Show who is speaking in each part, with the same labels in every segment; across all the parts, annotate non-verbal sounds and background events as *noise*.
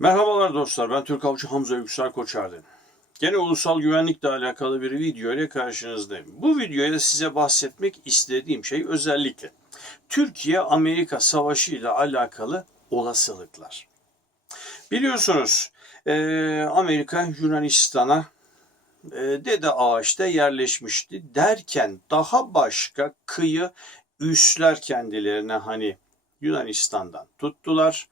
Speaker 1: Merhabalar dostlar, ben Türk Avcı Hamza Yüksel Koçardın. Gene ulusal güvenlikle alakalı bir video ile karşınızdayım. Bu videoya size bahsetmek istediğim şey özellikle Türkiye-Amerika Savaşı ile alakalı olasılıklar. Biliyorsunuz eee, Amerika Yunanistan'a eee, Dede Ağaç'ta yerleşmişti derken daha başka kıyı üsler kendilerine hani Yunanistan'dan tuttular.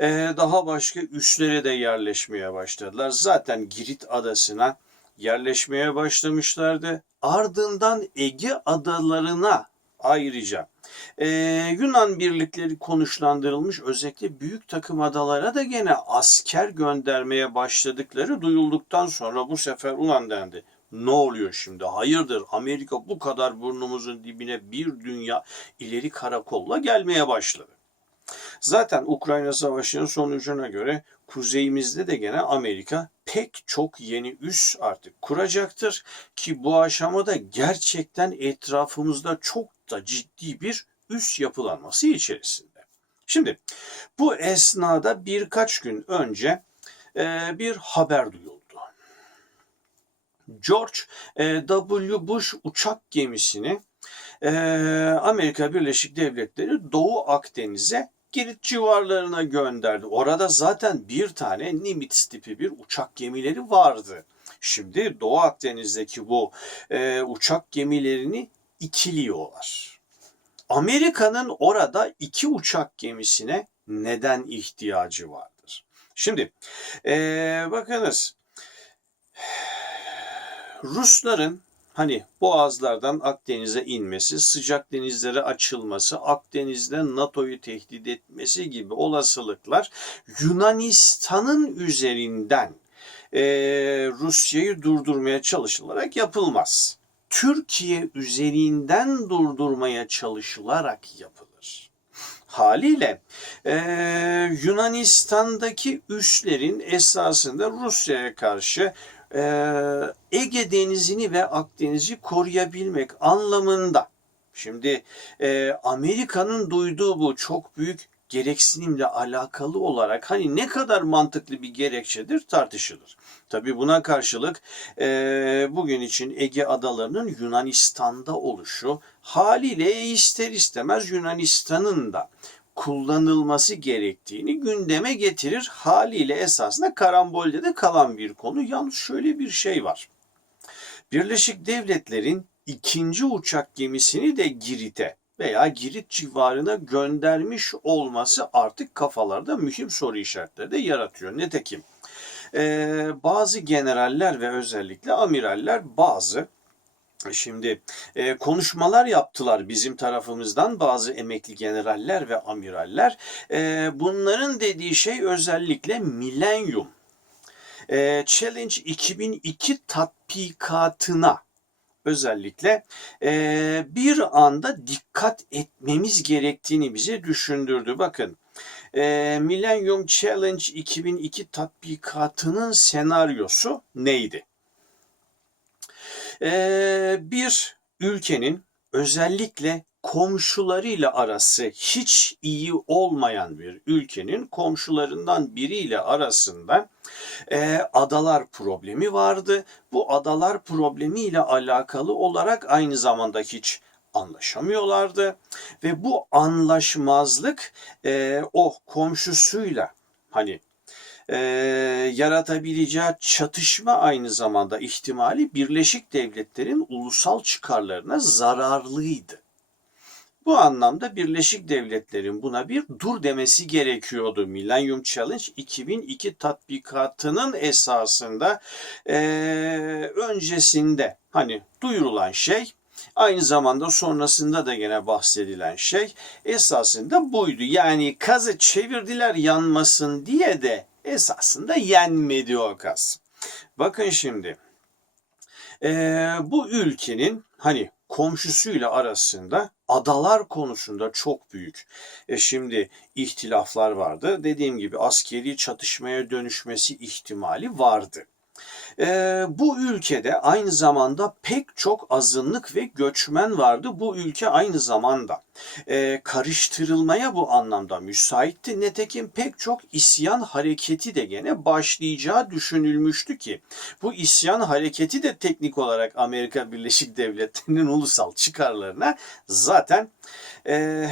Speaker 1: Ee, daha başka üslere de yerleşmeye başladılar. Zaten Girit adasına yerleşmeye başlamışlardı. Ardından Ege adalarına ayrıca ee, Yunan birlikleri konuşlandırılmış. Özellikle büyük takım adalara da gene asker göndermeye başladıkları duyulduktan sonra bu sefer ulan dendi. Ne oluyor şimdi? Hayırdır? Amerika bu kadar burnumuzun dibine bir dünya ileri karakolla gelmeye başladı. Zaten Ukrayna Savaşı'nın sonucuna göre kuzeyimizde de gene Amerika pek çok yeni üs artık kuracaktır ki bu aşamada gerçekten etrafımızda çok da ciddi bir üs yapılanması içerisinde. Şimdi bu esnada birkaç gün önce bir haber duyuldu. George e, W. Bush uçak gemisini e, Amerika Birleşik Devletleri Doğu Akdeniz'e Girit civarlarına gönderdi. Orada zaten bir tane Nimitz tipi bir uçak gemileri vardı. Şimdi Doğu Akdeniz'deki bu e, uçak gemilerini ikiliyorlar. Amerika'nın orada iki uçak gemisine neden ihtiyacı vardır? Şimdi e, bakınız Rusların hani boğazlardan Akdeniz'e inmesi, sıcak denizlere açılması, Akdeniz'de NATO'yu tehdit etmesi gibi olasılıklar Yunanistan'ın üzerinden e, Rusya'yı durdurmaya çalışılarak yapılmaz. Türkiye üzerinden durdurmaya çalışılarak yapılır. Haliyle e, Yunanistan'daki üslerin esasında Rusya'ya karşı Ege Denizi'ni ve Akdeniz'i koruyabilmek anlamında. Şimdi e, Amerika'nın duyduğu bu çok büyük gereksinimle alakalı olarak hani ne kadar mantıklı bir gerekçedir tartışılır. Tabi buna karşılık e, bugün için Ege adalarının Yunanistan'da oluşu haliyle ister istemez Yunanistan'ın da kullanılması gerektiğini gündeme getirir. Haliyle esasında karambolde de kalan bir konu. Yalnız şöyle bir şey var. Birleşik Devletler'in ikinci uçak gemisini de Girit'e veya Girit civarına göndermiş olması artık kafalarda mühim soru işaretleri de yaratıyor. Netekim e, bazı generaller ve özellikle amiraller bazı Şimdi e, konuşmalar yaptılar bizim tarafımızdan bazı emekli generaller ve amiraller. E, bunların dediği şey özellikle milenyum. E, Challenge 2002 tatbikatına özellikle e, bir anda dikkat etmemiz gerektiğini bize düşündürdü. Bakın e, Millennium Challenge 2002 tatbikatının senaryosu neydi? Ee, bir ülkenin özellikle komşularıyla arası hiç iyi olmayan bir ülkenin komşularından biriyle arasında e, adalar problemi vardı. Bu adalar problemiyle alakalı olarak aynı zamanda hiç anlaşamıyorlardı ve bu anlaşmazlık e, o komşusuyla hani e, yaratabileceği çatışma aynı zamanda ihtimali Birleşik Devletler'in ulusal çıkarlarına zararlıydı. Bu anlamda Birleşik Devletler'in buna bir dur demesi gerekiyordu. Millennium Challenge 2002 tatbikatının esasında e, öncesinde hani duyurulan şey Aynı zamanda sonrasında da gene bahsedilen şey esasında buydu. Yani kazı çevirdiler yanmasın diye de esasında yenmedi o kaz. Bakın şimdi ee, bu ülkenin hani komşusuyla arasında adalar konusunda çok büyük. E şimdi ihtilaflar vardı. Dediğim gibi askeri çatışmaya dönüşmesi ihtimali vardı. Ee, bu ülkede aynı zamanda pek çok azınlık ve göçmen vardı. Bu ülke aynı zamanda e, karıştırılmaya bu anlamda müsaitti. Nitekim pek çok isyan hareketi de gene başlayacağı düşünülmüştü ki bu isyan hareketi de teknik olarak Amerika Birleşik *laughs* Devletleri'nin ulusal çıkarlarına zaten e,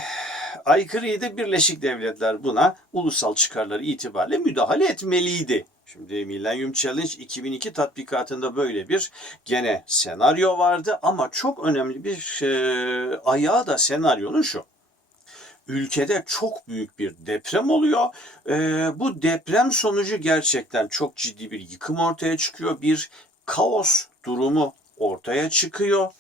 Speaker 1: aykırıydı. Birleşik Devletler buna ulusal çıkarları itibariyle müdahale etmeliydi. Şimdi Millennium Challenge 2002 tatbikatında böyle bir gene senaryo vardı ama çok önemli bir e, ayağı da senaryonun şu. Ülkede çok büyük bir deprem oluyor. E, bu deprem sonucu gerçekten çok ciddi bir yıkım ortaya çıkıyor. Bir kaos durumu ortaya çıkıyor.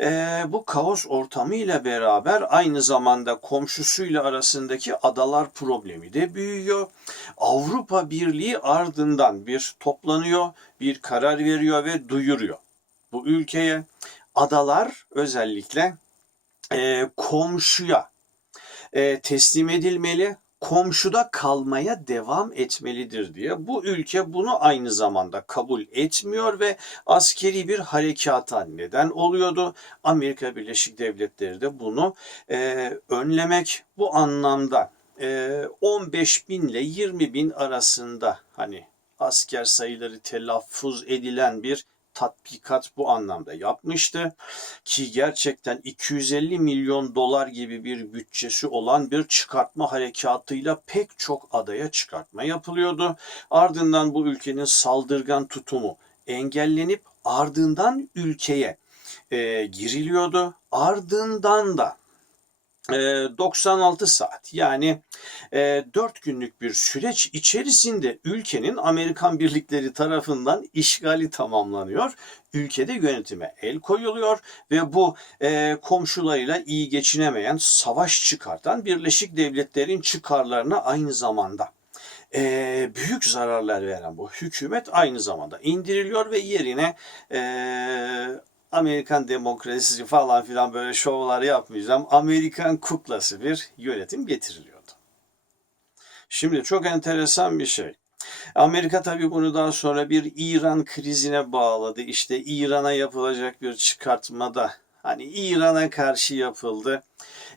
Speaker 1: Ee, bu kaos ortamıyla beraber aynı zamanda komşusuyla arasındaki adalar problemi de büyüyor. Avrupa Birliği ardından bir toplanıyor, bir karar veriyor ve duyuruyor. Bu ülkeye adalar özellikle e, komşuya e, teslim edilmeli komşuda kalmaya devam etmelidir diye. Bu ülke bunu aynı zamanda kabul etmiyor ve askeri bir harekata neden oluyordu. Amerika Birleşik Devletleri de bunu e, önlemek bu anlamda e, 15 bin ile 20 bin arasında hani asker sayıları telaffuz edilen bir tatbikat bu anlamda yapmıştı ki gerçekten 250 milyon dolar gibi bir bütçesi olan bir çıkartma harekatıyla pek çok adaya çıkartma yapılıyordu. Ardından bu ülkenin saldırgan tutumu engellenip ardından ülkeye e, giriliyordu. Ardından da 96 saat yani 4 günlük bir süreç içerisinde ülkenin Amerikan birlikleri tarafından işgali tamamlanıyor. Ülkede yönetime el koyuluyor ve bu komşularıyla iyi geçinemeyen, savaş çıkartan Birleşik Devletler'in çıkarlarına aynı zamanda büyük zararlar veren bu hükümet aynı zamanda indiriliyor ve yerine Amerikan demokrasisi falan filan böyle şovlar yapmayacağım. Amerikan kuklası bir yönetim getiriliyordu. Şimdi çok enteresan bir şey. Amerika tabii bunu daha sonra bir İran krizine bağladı. İşte İran'a yapılacak bir çıkartmada hani İran'a karşı yapıldı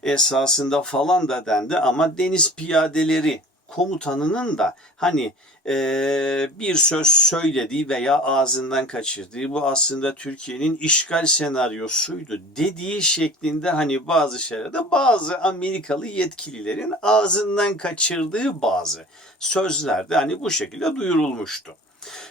Speaker 1: esasında falan da dendi ama deniz piyadeleri komutanının da hani e, bir söz söylediği veya ağzından kaçırdığı bu aslında Türkiye'nin işgal senaryosuydu dediği şeklinde hani bazı şeylerde bazı Amerikalı yetkililerin ağzından kaçırdığı bazı sözlerde hani bu şekilde duyurulmuştu.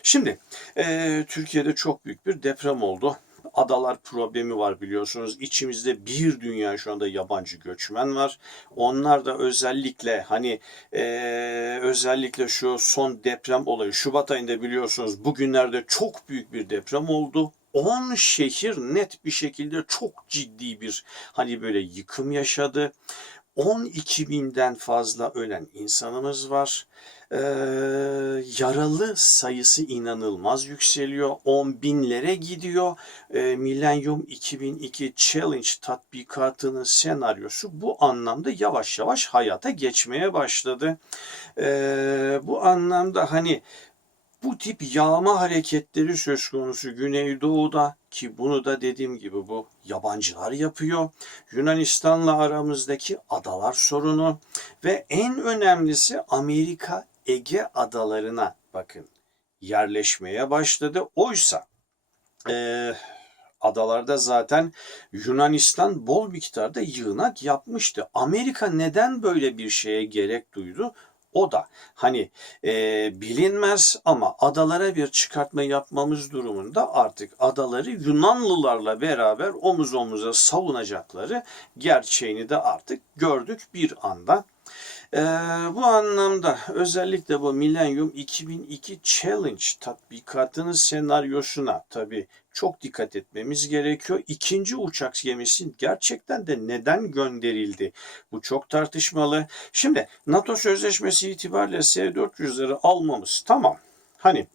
Speaker 1: Şimdi e, Türkiye'de çok büyük bir deprem oldu adalar problemi var biliyorsunuz. İçimizde bir dünya şu anda yabancı göçmen var. Onlar da özellikle hani e, özellikle şu son deprem olayı Şubat ayında biliyorsunuz bugünlerde çok büyük bir deprem oldu. 10 şehir net bir şekilde çok ciddi bir hani böyle yıkım yaşadı. 12 binden fazla ölen insanımız var. Ee, yaralı sayısı inanılmaz yükseliyor. 10 binlere gidiyor. Ee, Millennium 2002 Challenge tatbikatının senaryosu bu anlamda yavaş yavaş hayata geçmeye başladı. Ee, bu anlamda hani bu tip yağma hareketleri söz konusu Güneydoğu'da ki bunu da dediğim gibi bu yabancılar yapıyor. Yunanistan'la aramızdaki adalar sorunu ve en önemlisi Amerika Ege adalarına bakın yerleşmeye başladı. Oysa e, adalarda zaten Yunanistan bol miktarda yığınak yapmıştı. Amerika neden böyle bir şeye gerek duydu? O da hani e, bilinmez ama adalara bir çıkartma yapmamız durumunda artık adaları Yunanlılarla beraber omuz omuza savunacakları gerçeğini de artık gördük bir anda. Ee, bu anlamda özellikle bu Millennium 2002 Challenge tatbikatının senaryosuna tabi çok dikkat etmemiz gerekiyor. İkinci uçak gemisi gerçekten de neden gönderildi? Bu çok tartışmalı. Şimdi NATO sözleşmesi itibariyle S-400'leri almamız tamam. Hani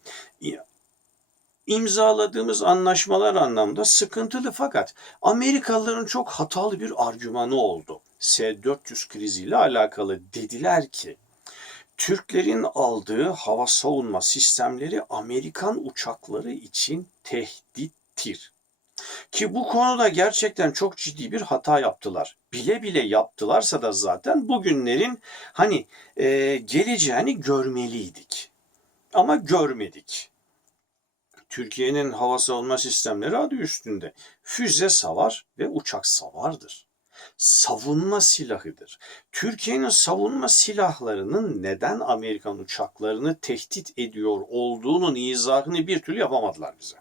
Speaker 1: imzaladığımız anlaşmalar anlamda sıkıntılı fakat Amerikalıların çok hatalı bir argümanı oldu. S-400 kriziyle alakalı dediler ki Türklerin aldığı hava savunma sistemleri Amerikan uçakları için tehdittir. Ki bu konuda gerçekten çok ciddi bir hata yaptılar. Bile bile yaptılarsa da zaten bugünlerin hani e, geleceğini görmeliydik. Ama görmedik. Türkiye'nin hava savunma sistemleri adı üstünde. Füze savar ve uçak savardır. Savunma silahıdır. Türkiye'nin savunma silahlarının neden Amerikan uçaklarını tehdit ediyor olduğunun izahını bir türlü yapamadılar bize.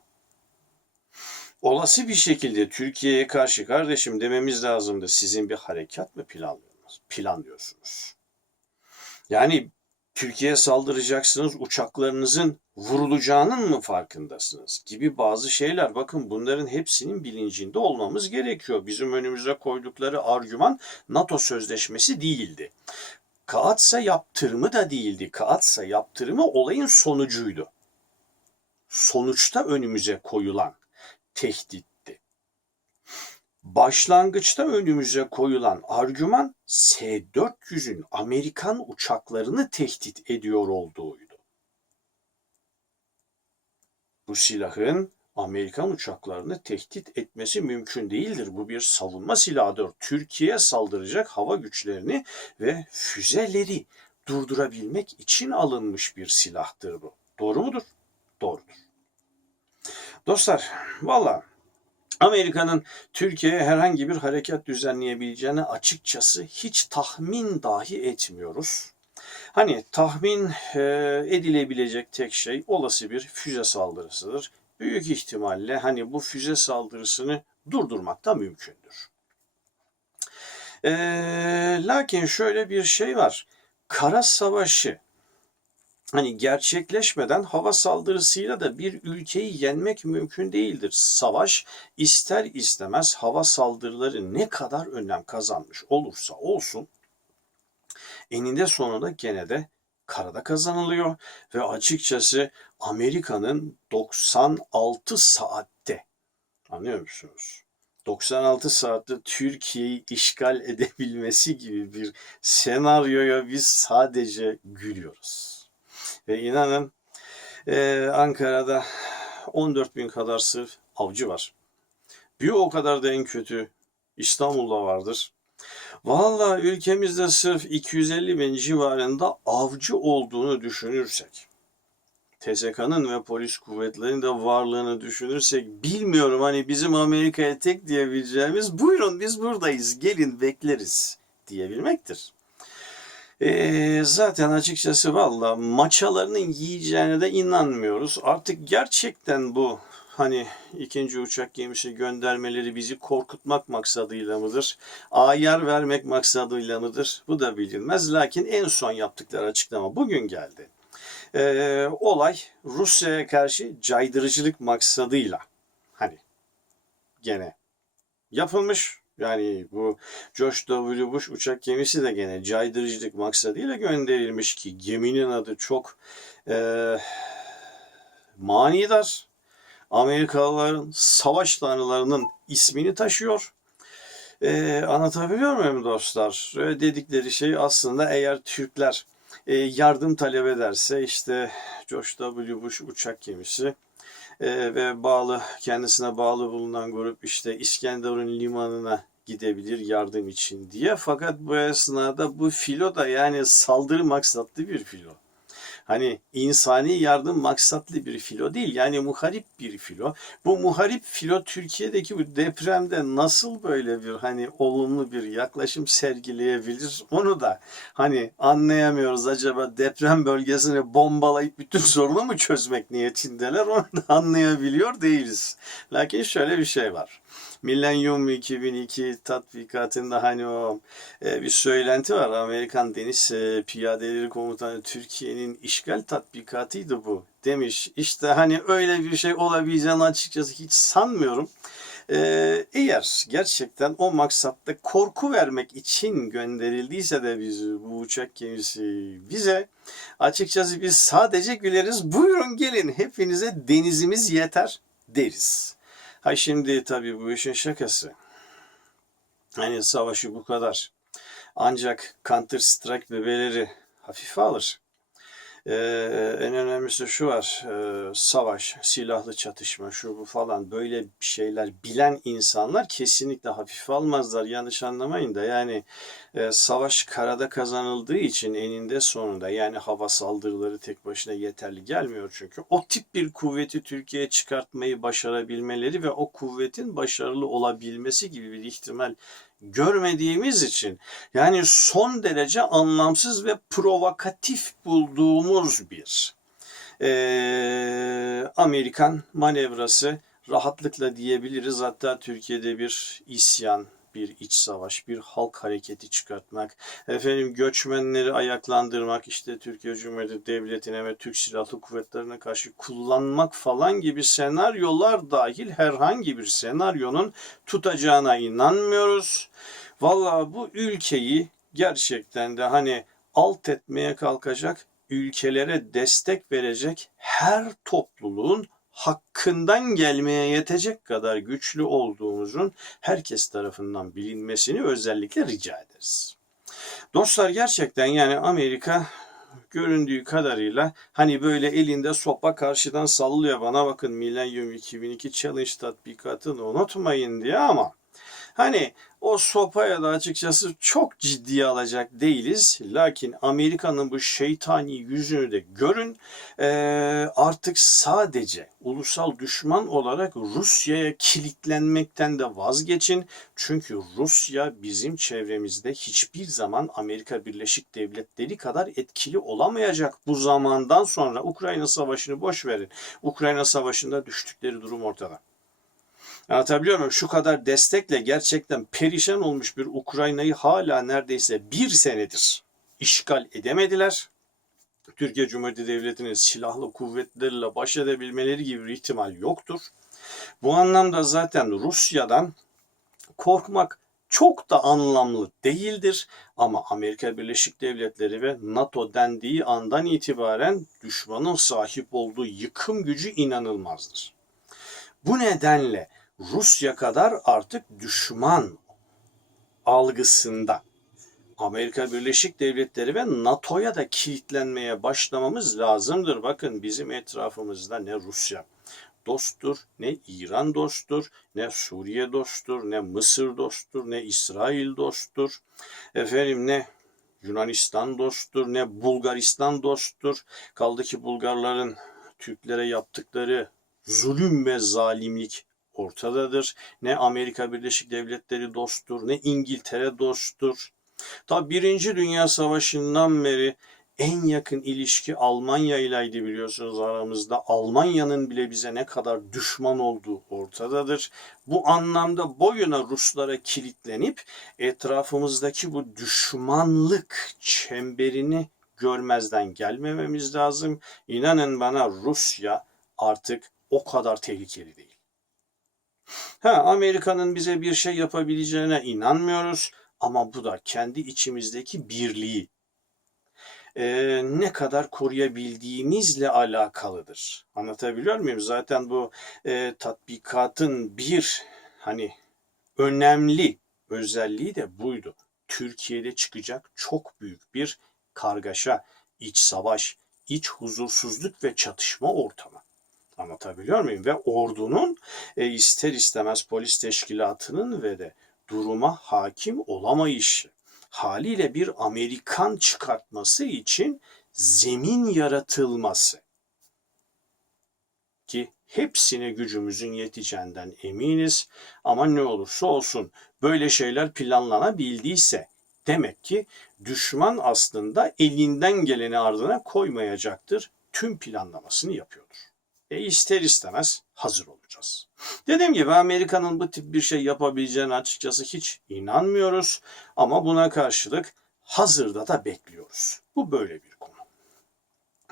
Speaker 1: Olası bir şekilde Türkiye'ye karşı kardeşim dememiz lazımdı. Sizin bir harekat mı planlıyorsunuz? Planlıyorsunuz. Yani Türkiye'ye saldıracaksınız, uçaklarınızın vurulacağının mı farkındasınız? Gibi bazı şeyler. Bakın bunların hepsinin bilincinde olmamız gerekiyor. Bizim önümüze koydukları argüman NATO sözleşmesi değildi. Kaatsa yaptırımı da değildi. Kaatsa yaptırımı olayın sonucuydu. Sonuçta önümüze koyulan tehditti. Başlangıçta önümüze koyulan argüman S-400'ün Amerikan uçaklarını tehdit ediyor olduğuydu. Bu silahın Amerikan uçaklarını tehdit etmesi mümkün değildir. Bu bir savunma silahıdır. Türkiye'ye saldıracak hava güçlerini ve füzeleri durdurabilmek için alınmış bir silahtır bu. Doğru mudur? Doğrudur. Dostlar, valla Amerika'nın Türkiye'ye herhangi bir harekat düzenleyebileceğini açıkçası hiç tahmin dahi etmiyoruz. Hani tahmin e, edilebilecek tek şey olası bir füze saldırısıdır. Büyük ihtimalle hani bu füze saldırısını durdurmak da mümkündür. E, lakin şöyle bir şey var. Kara savaşı hani gerçekleşmeden hava saldırısıyla da bir ülkeyi yenmek mümkün değildir. Savaş ister istemez hava saldırıları ne kadar önem kazanmış olursa olsun eninde sonunda gene de karada kazanılıyor ve açıkçası Amerika'nın 96 saatte anlıyor musunuz? 96 saatte Türkiye'yi işgal *laughs* edebilmesi gibi bir senaryoya biz sadece gülüyoruz. Ve inanın e, Ankara'da 14 bin kadar sırf avcı var. Bir o kadar da en kötü İstanbul'da vardır. Valla ülkemizde sırf 250 bin civarında avcı olduğunu düşünürsek, TSK'nın ve polis kuvvetlerinin de varlığını düşünürsek bilmiyorum hani bizim Amerika'ya tek diyebileceğimiz buyurun biz buradayız gelin bekleriz diyebilmektir. E, zaten açıkçası valla maçalarının yiyeceğine de inanmıyoruz. Artık gerçekten bu hani ikinci uçak gemisi göndermeleri bizi korkutmak maksadıyla mıdır? Ayar vermek maksadıyla mıdır? Bu da bilinmez. Lakin en son yaptıkları açıklama bugün geldi. Ee, olay Rusya'ya karşı caydırıcılık maksadıyla hani gene yapılmış. Yani bu George W. Bush uçak gemisi de gene caydırıcılık maksadıyla gönderilmiş ki geminin adı çok e, manidar. Amerikalıların savaş tanrılarının ismini taşıyor. E, anlatabiliyor muyum dostlar? Öyle dedikleri şey aslında eğer Türkler e, yardım talep ederse işte George W. Bush uçak gemisi e, ve bağlı kendisine bağlı bulunan grup işte İskenderun limanına gidebilir yardım için diye. Fakat bu esnada bu filo da yani saldırı maksatlı bir filo. Hani insani yardım maksatlı bir filo değil. Yani muharip bir filo. Bu muharip filo Türkiye'deki bu depremde nasıl böyle bir hani olumlu bir yaklaşım sergileyebilir? Onu da hani anlayamıyoruz. Acaba deprem bölgesini bombalayıp bütün sorunu mu çözmek niyetindeler? Onu da anlayabiliyor değiliz. Lakin şöyle bir şey var. Millennium 2002 tatbikatında hani o e, bir söylenti var. Amerikan Deniz e, Piyadeleri Komutanı Türkiye'nin işgal tatbikatıydı bu demiş. İşte hani öyle bir şey olabileceğini açıkçası hiç sanmıyorum. Ee, eğer gerçekten o maksatta korku vermek için gönderildiyse de biz bu uçak gemisi bize açıkçası biz sadece güleriz. Buyurun gelin hepinize denizimiz yeter deriz. Ha şimdi tabii bu işin şakası. Hani savaşı bu kadar. Ancak Counter Strike bebeleri hafife alır. Ee, en önemlisi şu var, e, savaş, silahlı çatışma, şu bu falan böyle şeyler bilen insanlar kesinlikle hafife almazlar. Yanlış anlamayın da yani e, savaş karada kazanıldığı için eninde sonunda yani hava saldırıları tek başına yeterli gelmiyor çünkü. O tip bir kuvveti Türkiye'ye çıkartmayı başarabilmeleri ve o kuvvetin başarılı olabilmesi gibi bir ihtimal görmediğimiz için yani son derece anlamsız ve provokatif bulduğumuz bir eee, Amerikan manevrası rahatlıkla diyebiliriz. Hatta Türkiye'de bir isyan, bir iç savaş, bir halk hareketi çıkartmak, efendim göçmenleri ayaklandırmak, işte Türkiye Cumhuriyeti Devleti'ne ve Türk Silahlı Kuvvetleri'ne karşı kullanmak falan gibi senaryolar dahil herhangi bir senaryonun tutacağına inanmıyoruz. Vallahi bu ülkeyi gerçekten de hani alt etmeye kalkacak, ülkelere destek verecek her topluluğun hakkından gelmeye yetecek kadar güçlü olduğumuzun herkes tarafından bilinmesini özellikle rica ederiz. Dostlar gerçekten yani Amerika göründüğü kadarıyla hani böyle elinde sopa karşıdan sallıyor bana bakın Millennium 2002 Challenge tatbikatını unutmayın diye ama Hani o sopaya da açıkçası çok ciddiye alacak değiliz. Lakin Amerika'nın bu şeytani yüzünü de görün. Ee, artık sadece ulusal düşman olarak Rusya'ya kilitlenmekten de vazgeçin. Çünkü Rusya bizim çevremizde hiçbir zaman Amerika Birleşik Devletleri kadar etkili olamayacak bu zamandan sonra. Ukrayna Savaşı'nı boş verin. Ukrayna Savaşı'nda düştükleri durum ortada. Anlatabiliyor muyum? Şu kadar destekle gerçekten perişan olmuş bir Ukrayna'yı hala neredeyse bir senedir işgal edemediler. Türkiye Cumhuriyeti Devleti'nin silahlı kuvvetleriyle baş edebilmeleri gibi bir ihtimal yoktur. Bu anlamda zaten Rusya'dan korkmak çok da anlamlı değildir ama Amerika Birleşik Devletleri ve NATO dendiği andan itibaren düşmanın sahip olduğu yıkım gücü inanılmazdır. Bu nedenle Rusya kadar artık düşman algısında Amerika Birleşik Devletleri ve NATO'ya da kilitlenmeye başlamamız lazımdır. Bakın bizim etrafımızda ne Rusya dosttur, ne İran dosttur, ne Suriye dosttur, ne Mısır dosttur, ne İsrail dosttur. Efendim ne Yunanistan dosttur, ne Bulgaristan dosttur. Kaldı ki Bulgarların Türklere yaptıkları zulüm ve zalimlik ortadadır. Ne Amerika Birleşik Devletleri dosttur, ne İngiltere dosttur. Ta Birinci Dünya Savaşı'ndan beri en yakın ilişki Almanya ileydi biliyorsunuz aramızda. Almanya'nın bile bize ne kadar düşman olduğu ortadadır. Bu anlamda boyuna Ruslara kilitlenip etrafımızdaki bu düşmanlık çemberini görmezden gelmememiz lazım. İnanın bana Rusya artık o kadar tehlikeli değil. Ha, Amerika'nın bize bir şey yapabileceğine inanmıyoruz ama bu da kendi içimizdeki birliği e, ne kadar koruyabildiğimizle alakalıdır. Anlatabiliyor muyum? Zaten bu e, tatbikatın bir hani önemli özelliği de buydu. Türkiye'de çıkacak çok büyük bir kargaşa, iç savaş, iç huzursuzluk ve çatışma ortamı. Anlatabiliyor muyum? Ve ordunun e, ister istemez polis teşkilatının ve de duruma hakim olamayışı haliyle bir Amerikan çıkartması için zemin yaratılması ki hepsine gücümüzün yeteceğinden eminiz ama ne olursa olsun böyle şeyler planlanabildiyse demek ki düşman aslında elinden geleni ardına koymayacaktır. Tüm planlamasını yapıyordur. E ister istemez hazır olacağız. Dediğim gibi Amerika'nın bu tip bir şey yapabileceğine açıkçası hiç inanmıyoruz. Ama buna karşılık hazırda da bekliyoruz. Bu böyle bir konu.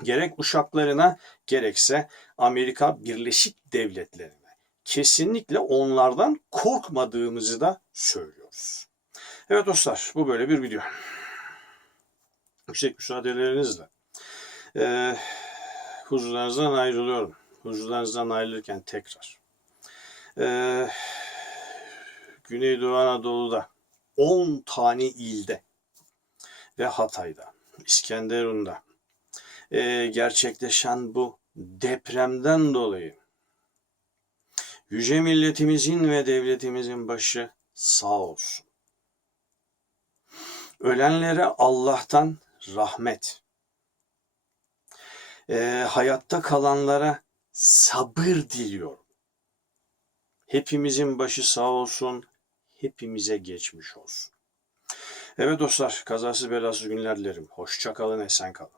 Speaker 1: Gerek uşaklarına gerekse Amerika Birleşik Devletleri'ne kesinlikle onlardan korkmadığımızı da söylüyoruz. Evet dostlar bu böyle bir video. Yüksek müsaadelerinizle. Ee, huzurlarınızdan ayrılıyorum huzurlarınızdan ayrılırken tekrar. Ee, Güneydoğu Anadolu'da 10 tane ilde ve Hatay'da, İskenderun'da, e, gerçekleşen bu depremden dolayı yüce milletimizin ve devletimizin başı sağ olsun. Ölenlere Allah'tan rahmet, e, hayatta kalanlara sabır diliyorum. Hepimizin başı sağ olsun, hepimize geçmiş olsun. Evet dostlar, kazasız belasız günler dilerim. Hoşça kalın, esen kalın.